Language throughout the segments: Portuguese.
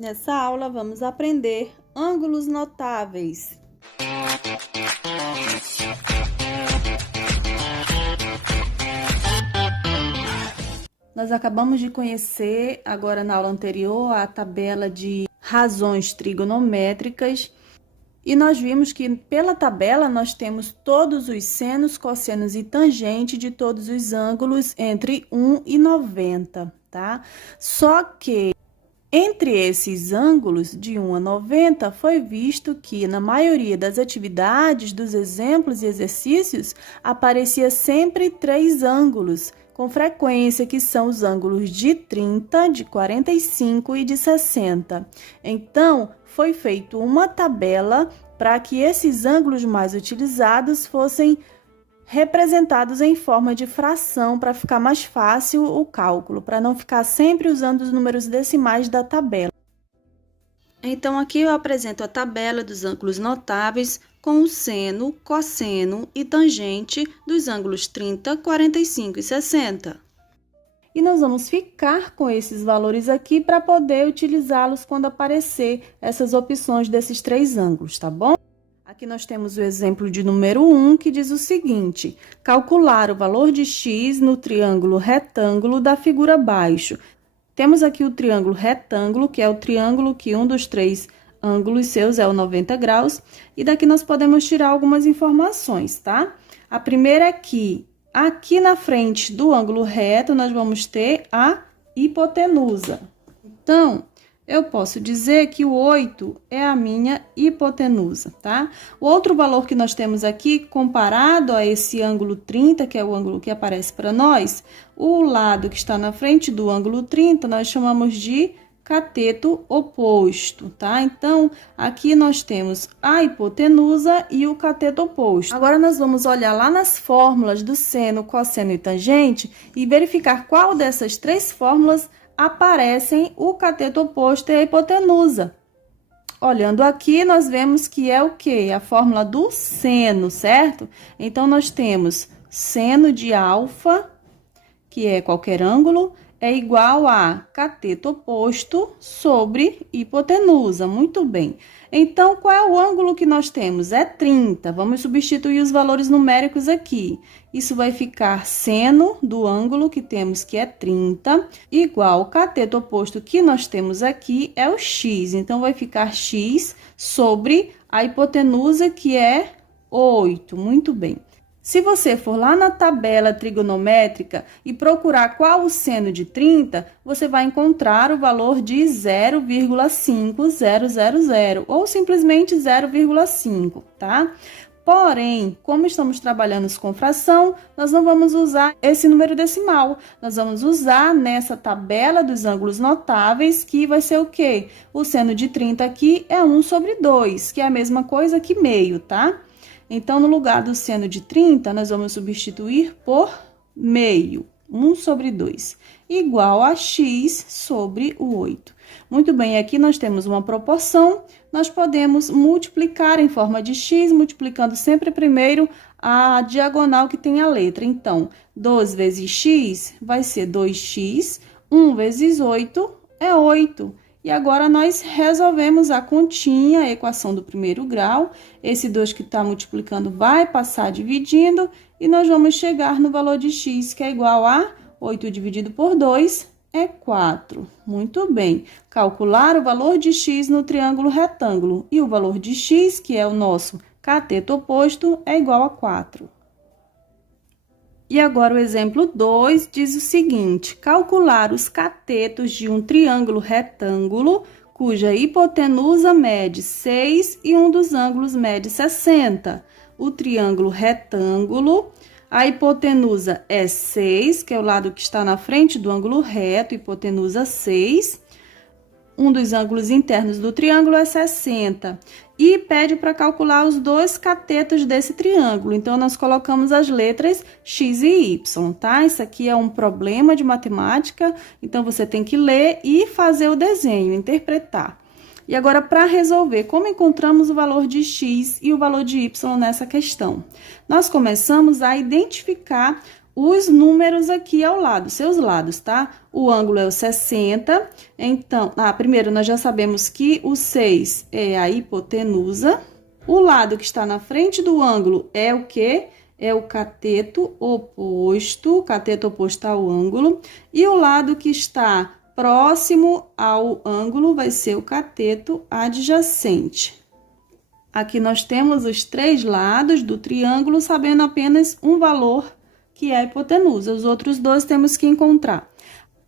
Nessa aula, vamos aprender ângulos notáveis. Nós acabamos de conhecer, agora na aula anterior, a tabela de razões trigonométricas. E nós vimos que pela tabela nós temos todos os senos, cossenos e tangente de todos os ângulos entre 1 e 90, tá? Só que entre esses ângulos de 1 a 90 foi visto que na maioria das atividades, dos exemplos e exercícios, aparecia sempre 3 ângulos, com frequência, que são os ângulos de 30, de 45 e de 60. Então, foi feita uma tabela para que esses ângulos mais utilizados fossem representados em forma de fração, para ficar mais fácil o cálculo, para não ficar sempre usando os números decimais da tabela. Então, aqui eu apresento a tabela dos ângulos notáveis com o seno, cosseno e tangente dos ângulos 30, 45 e 60. E nós vamos ficar com esses valores aqui para poder utilizá-los quando aparecer essas opções desses 3 ângulos, tá bom? Aqui nós temos o exemplo de número 1, que diz o seguinte: calcular o valor de x no triângulo retângulo da figura abaixo. Temos aqui o triângulo retângulo, que é o triângulo que um dos 3 ângulos seus é o 90 graus, e daqui nós podemos tirar algumas informações, tá? A primeira é que aqui na frente do ângulo reto nós vamos ter a hipotenusa. Então, eu posso dizer que o 8 é a minha hipotenusa, tá? O outro valor que nós temos aqui, comparado a esse ângulo 30, que é o ângulo que aparece para nós, o lado que está na frente do ângulo 30, nós chamamos de cateto oposto, tá? Então, aqui nós temos a hipotenusa e o cateto oposto. Agora, nós vamos olhar lá nas fórmulas do seno, cosseno e tangente e verificar qual dessas 3 fórmulas aparecem o cateto oposto e a hipotenusa. Olhando aqui, nós vemos que é o quê? A fórmula do seno, certo? Então, nós temos seno de alfa, que é qualquer ângulo, é igual a cateto oposto sobre hipotenusa. Muito bem. Então, qual é o ângulo que nós temos? É 30. Vamos substituir os valores numéricos aqui. Isso vai ficar seno do ângulo que temos, que é 30, igual ao cateto oposto que nós temos aqui, é o x. Então, vai ficar x sobre a hipotenusa, que é 8. Muito bem. Se você for lá na tabela trigonométrica e procurar qual o seno de 30, você vai encontrar o valor de 0,5000 ou simplesmente 0,5, tá? Porém, como estamos trabalhando com fração, nós não vamos usar esse número decimal. Nós vamos usar nessa tabela dos ângulos notáveis, que vai ser o quê? O seno de 30 aqui é 1 sobre 2, que é a mesma coisa que meio, tá? Então, no lugar do seno de 30, nós vamos substituir por meio, 1 sobre 2, igual a x sobre o 8. Muito bem, aqui nós temos uma proporção, nós podemos multiplicar em forma de x, multiplicando sempre primeiro a diagonal que tem a letra. Então, 2 vezes x vai ser 2x, 1 vezes 8 é 8. E agora, nós resolvemos a continha, a equação do primeiro grau. Esse 2 que está multiplicando vai passar dividindo, e nós vamos chegar no valor de x, que é igual a 8 dividido por 2, é 4. Muito bem. Calcular o valor de x no triângulo retângulo. E o valor de x, que é o nosso cateto oposto, é igual a 4. E agora o exemplo 2 diz o seguinte: calcular os catetos de um triângulo retângulo, cuja hipotenusa mede 6 e um dos ângulos mede 60. O triângulo retângulo, a hipotenusa é 6, que é o lado que está na frente do ângulo reto, hipotenusa 6. Um dos ângulos internos do triângulo é 60. E pede para calcular os 2 catetos desse triângulo. Então, nós colocamos as letras x e y, tá? Isso aqui é um problema de matemática, então você tem que ler e fazer o desenho, interpretar. E agora, para resolver, como encontramos o valor de x e o valor de y nessa questão? Nós começamos a identificar os números aqui ao lado, seus lados, tá? O ângulo é o 60, então, primeiro nós já sabemos que o 6 é a hipotenusa. O lado que está na frente do ângulo é o quê? É o cateto oposto ao ângulo. E o lado que está próximo ao ângulo vai ser o cateto adjacente. Aqui nós temos os 3 lados do triângulo, sabendo apenas um valor, que é a hipotenusa. Os outros 2 temos que encontrar.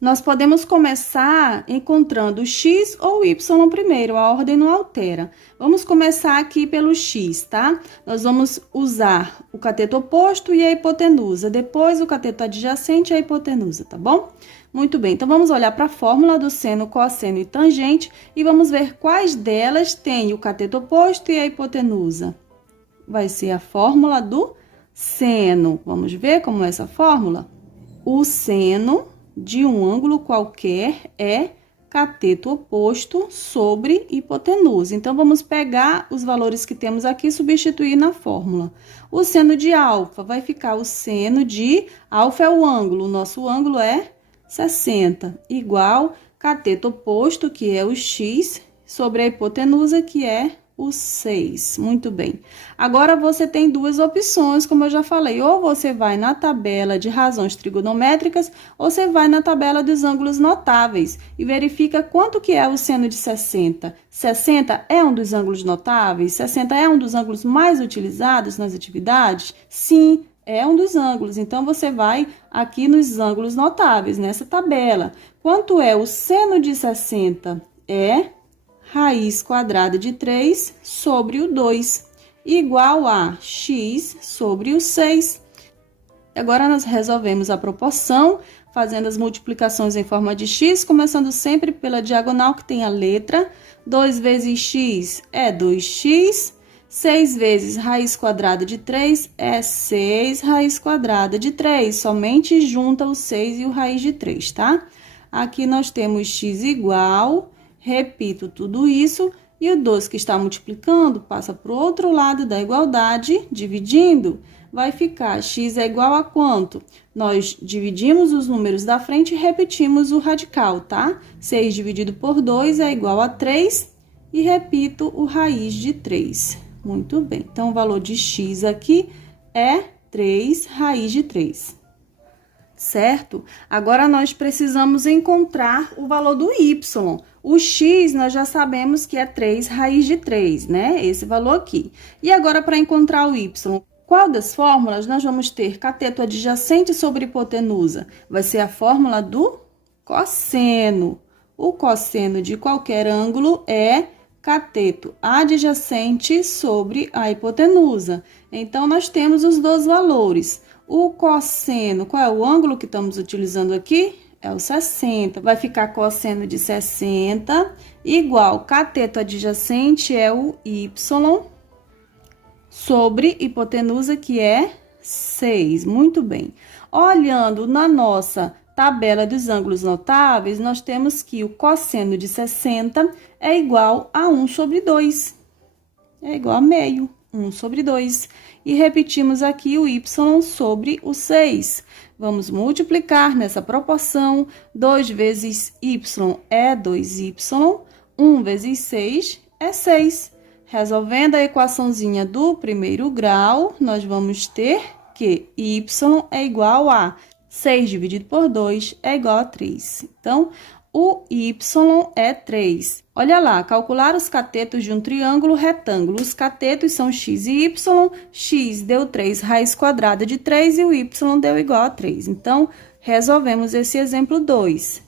Nós podemos começar encontrando o x ou o y primeiro, a ordem não altera. Vamos começar aqui pelo x, tá? Nós vamos usar o cateto oposto e a hipotenusa, depois o cateto adjacente e a hipotenusa, tá bom? Muito bem, então vamos olhar para a fórmula do seno, cosseno e tangente e vamos ver quais delas têm o cateto oposto e a hipotenusa. Vai ser a fórmula do seno. Vamos ver como é essa fórmula? O seno de um ângulo qualquer é cateto oposto sobre hipotenusa. Então, vamos pegar os valores que temos aqui e substituir na fórmula. O seno de alfa vai ficar o seno de... Alfa é o ângulo, o nosso ângulo é 60, igual cateto oposto, que é o x, sobre a hipotenusa, que é o 6. Muito bem. Agora, você tem 2 opções, como eu já falei. Ou você vai na tabela de razões trigonométricas, ou você vai na tabela dos ângulos notáveis e verifica quanto que é o seno de 60. 60 é um dos ângulos notáveis? 60 é um dos ângulos mais utilizados nas atividades? Sim, é um dos ângulos. Então, você vai aqui nos ângulos notáveis, nessa tabela. Quanto é o seno de 60? É raiz quadrada de 3 sobre o 2, igual a x sobre o 6. Agora, nós resolvemos a proporção, fazendo as multiplicações em forma de x, começando sempre pela diagonal que tem a letra. 2 vezes x é 2x, 6 vezes raiz quadrada de 3 é 6 raiz quadrada de 3, somente junta o 6 e o raiz de 3, tá? Aqui nós temos x igual... Repito tudo isso e o 2 que está multiplicando passa para o outro lado da igualdade, dividindo. Vai ficar x é igual a quanto? Nós dividimos os números da frente e repetimos o radical, tá? 6 dividido por 2 é igual a 3 e repito o raiz de 3. Muito bem, então o valor de x aqui é 3 raiz de 3. Certo? Agora, nós precisamos encontrar o valor do y. O x, nós já sabemos que é 3 raiz de 3, né? Esse valor aqui. E agora, para encontrar o y, qual das fórmulas nós vamos ter cateto adjacente sobre hipotenusa? Vai ser a fórmula do cosseno. O cosseno de qualquer ângulo é cateto adjacente sobre a hipotenusa. Então, nós temos os 2 valores. O cosseno, qual é o ângulo que estamos utilizando aqui? É o 60. Vai ficar cosseno de 60 igual cateto adjacente é o y sobre hipotenusa, que é 6. Muito bem. Olhando na nossa tabela dos ângulos notáveis, nós temos que o cosseno de 60 é igual a 1 sobre 2. É igual a meio. 1 sobre 2. E repetimos aqui o y sobre o 6. Vamos multiplicar nessa proporção. 2 vezes y é 2y. 1 vezes 6 é 6. Resolvendo a equaçãozinha do primeiro grau, nós vamos ter que y é igual a 6 dividido por 2 é igual a 3. Então, o y é 3. Olha lá, calcular os catetos de um triângulo retângulo. Os catetos são x e y. X deu 3 raiz quadrada de 3 e o y deu igual a 3. Então, resolvemos esse exemplo 2.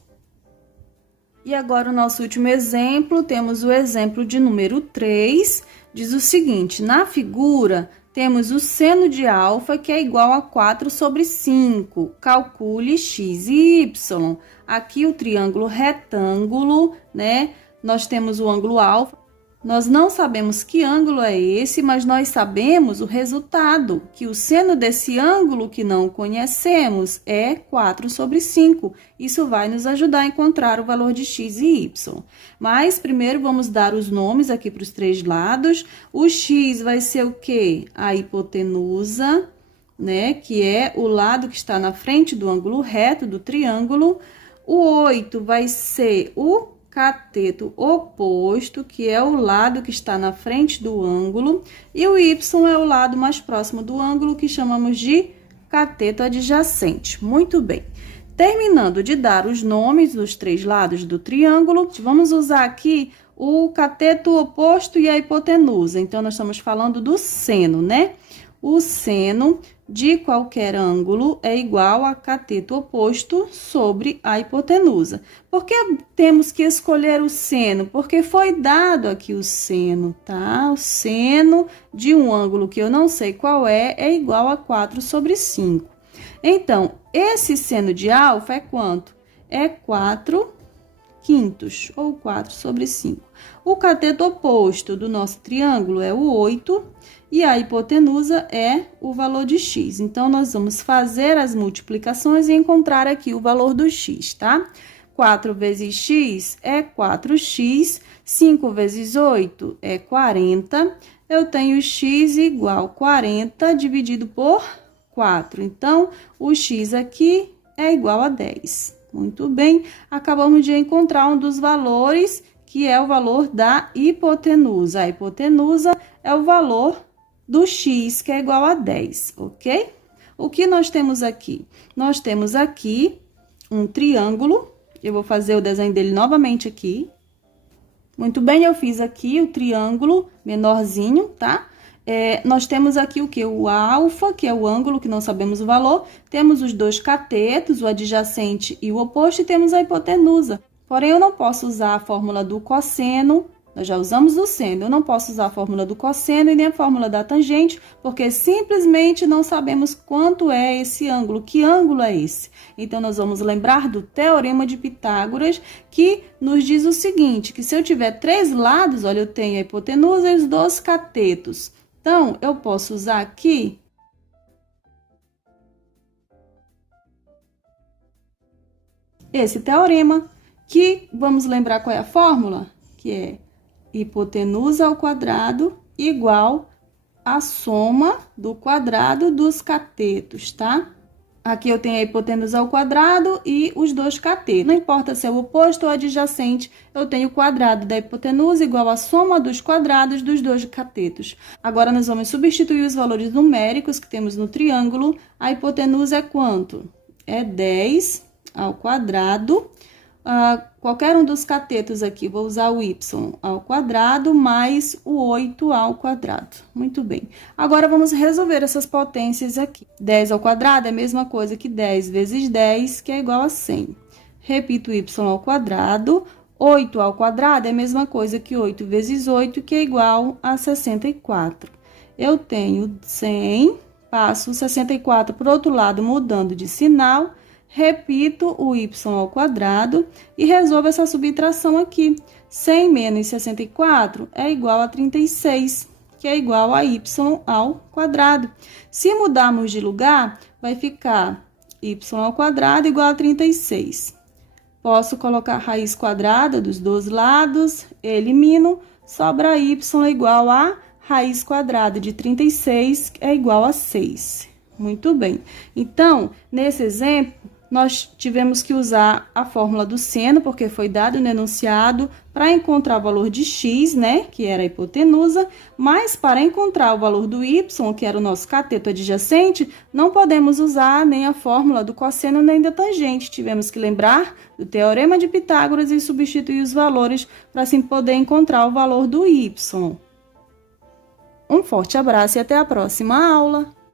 E agora, o nosso último exemplo, temos o exemplo de número 3. Diz o seguinte, na figura... Temos o seno de alfa, que é igual a 4 sobre 5. Calcule x e y. Aqui o triângulo retângulo, né? Nós temos o ângulo alfa. Nós não sabemos que ângulo é esse, mas nós sabemos o resultado, que o seno desse ângulo que não conhecemos é 4 sobre 5. Isso vai nos ajudar a encontrar o valor de x e y. Mas, primeiro, vamos dar os nomes aqui para os 3 lados. O x vai ser o quê? A hipotenusa. né? Que é o lado que está na frente do ângulo reto do triângulo. O 8 vai ser o cateto oposto, que é o lado que está na frente do ângulo. E o Y é o lado mais próximo do ângulo, que chamamos de cateto adjacente. Muito bem. Terminando de dar os nomes dos três lados do triângulo, vamos usar aqui o cateto oposto e a hipotenusa. Então, nós estamos falando do seno, né? O seno de qualquer ângulo é igual a cateto oposto sobre a hipotenusa. Por que temos que escolher o seno? Porque foi dado aqui o seno, tá? O seno de um ângulo que eu não sei qual é igual a 4 sobre 5. Então, esse seno de alfa é quanto? É 4/5, ou 4 sobre 5. O cateto oposto do nosso triângulo é o 8 e a hipotenusa é o valor de x. Então, nós vamos fazer as multiplicações e encontrar aqui o valor do x, tá? 4 vezes x é 4x, 5 vezes 8 é 40. Eu tenho x igual a 40 dividido por 4. Então, o x aqui é igual a 10. Muito bem, acabamos de encontrar um dos valores, que é o valor da hipotenusa. A hipotenusa é o valor do x, que é igual a 10, ok? O que nós temos aqui? Nós temos aqui um triângulo. Eu vou fazer o desenho dele novamente aqui. Muito bem, eu fiz aqui o triângulo menorzinho, tá? Nós temos aqui o que? O alfa, que é o ângulo, que não sabemos o valor. Temos os dois catetos, o adjacente e o oposto, e temos a hipotenusa. Porém, eu não posso usar a fórmula do cosseno, nós já usamos o seno. Eu não posso usar a fórmula do cosseno e nem a fórmula da tangente, porque simplesmente não sabemos quanto é esse ângulo, que ângulo é esse. Então, nós vamos lembrar do Teorema de Pitágoras, que nos diz o seguinte, que se eu tiver três lados, olha, eu tenho a hipotenusa e os dois catetos. Então, eu posso usar aqui esse teorema, que vamos lembrar qual é a fórmula? Que é hipotenusa ao quadrado igual a soma do quadrado dos catetos, tá? Aqui eu tenho a hipotenusa ao quadrado e os dois catetos. Não importa se é o oposto ou adjacente, eu tenho o quadrado da hipotenusa igual a soma dos quadrados dos dois catetos. Agora, nós vamos substituir os valores numéricos que temos no triângulo. A hipotenusa é quanto? É 10 ao quadrado. Qualquer um dos catetos aqui, vou usar o y ao quadrado mais o 8 ao quadrado. Muito bem. Agora, vamos resolver essas potências aqui. 10 ao quadrado é a mesma coisa que 10 vezes 10, que é igual a 100. Repito, y ao quadrado. 8 ao quadrado é a mesma coisa que 8 vezes 8, que é igual a 64. Eu tenho 100, passo o 64 para o outro lado, mudando de sinal. Repito o y ao quadrado e resolvo essa subtração aqui. 100 menos 64 é igual a 36, que é igual a y ao quadrado. Se mudarmos de lugar, vai ficar y ao quadrado igual a 36. Posso colocar a raiz quadrada dos dois lados, elimino, sobra y igual a raiz quadrada de 36, é igual a 6. Muito bem. Então, nesse exemplo, nós tivemos que usar a fórmula do seno, porque foi dado no enunciado, para encontrar o valor de x, né, que era a hipotenusa, mas para encontrar o valor do y, que era o nosso cateto adjacente, não podemos usar nem a fórmula do cosseno nem da tangente. Tivemos que lembrar do Teorema de Pitágoras e substituir os valores para assim poder encontrar o valor do y. Um forte abraço e até a próxima aula!